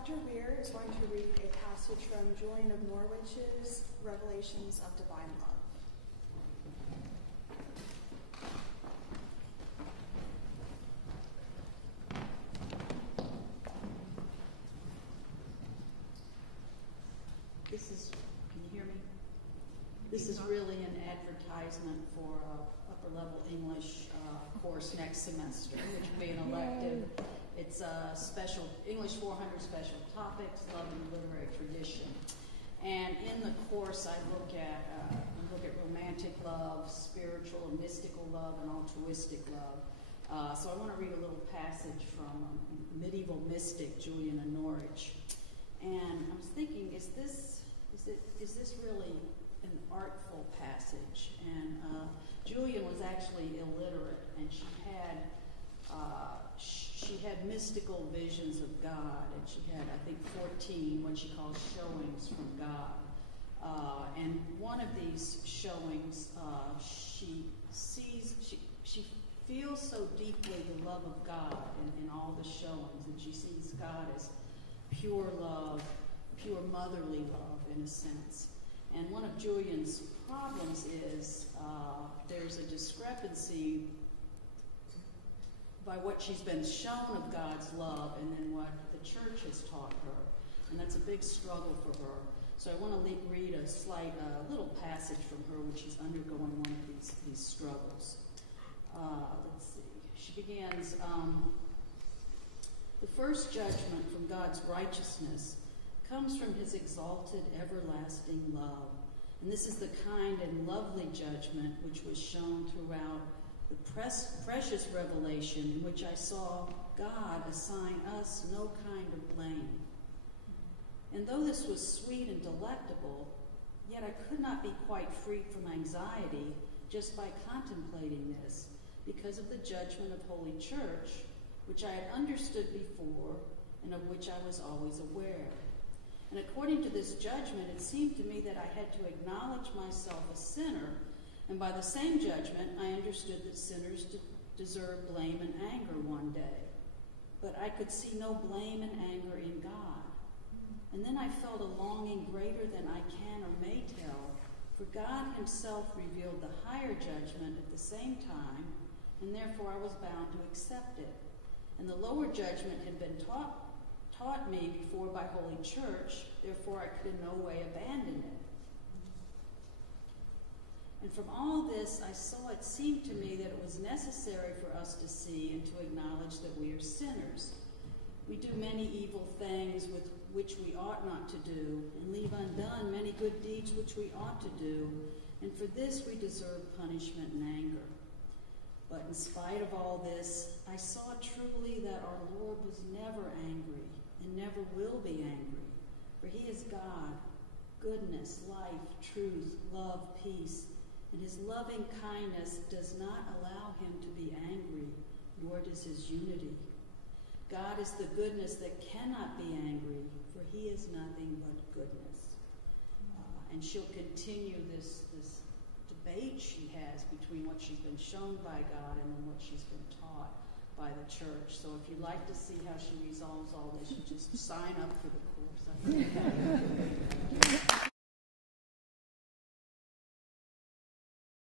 Dr. Weir is going to read a passage from Julian of Norwich's Revelations of Divine Love. Can you hear me? This is really an advertisement for upper level English course next semester, which will be an elective. It's a special English 400 special topics, love and literary tradition. And in the course, I look at romantic love, spiritual and mystical love, and altruistic love. So I want to read a little passage from medieval mystic Julian of Norwich. And I was thinking, is this really an artful passage? And Julian was actually illiterate, and she had mystical visions of God, and she had, I think, 14 what she calls showings from God. And one of these showings, she feels so deeply the love of God in all the showings, and she sees God as pure love, pure motherly love in a sense. And one of Julian's problems is there's a discrepancy by what she's been shown of God's love and then what the church has taught her. And that's a big struggle for her. So I want to read a little passage from her when she's undergoing one of these struggles. Let's see. She begins, the first judgment from God's righteousness comes from his exalted, everlasting love. And this is the kind and lovely judgment which was shown throughout the precious revelation in which I saw God assign us no kind of blame. And though this was sweet and delectable, yet I could not be quite free from anxiety just by contemplating this, because of the judgment of Holy Church, which I had understood before and of which I was always aware. And according to this judgment, it seemed to me that I had to acknowledge myself a sinner, and by the same judgment, I understood that sinners deserve blame and anger one day. But I could see no blame and anger in God. And then I felt a longing greater than I can or may tell, for God himself revealed the higher judgment at the same time, and therefore I was bound to accept it. And the lower judgment had been taught me before by Holy Church, therefore I could in no way abandon it. And from all this, I saw it seemed to me that it was necessary for us to see and to acknowledge that we are sinners. We do many evil things with which we ought not to do, and leave undone many good deeds which we ought to do, and for this we deserve punishment and anger. But in spite of all this, I saw truly that our Lord was never angry, and never will be angry, for he is God, goodness, life, truth, love, peace, and his loving kindness does not allow him to be angry, nor does his unity. God is the goodness that cannot be angry, for he is nothing but goodness. And she'll continue this debate she has between what she's been shown by God and then what she's been taught by the church. So if you'd like to see how she resolves all this, you just sign up for the course.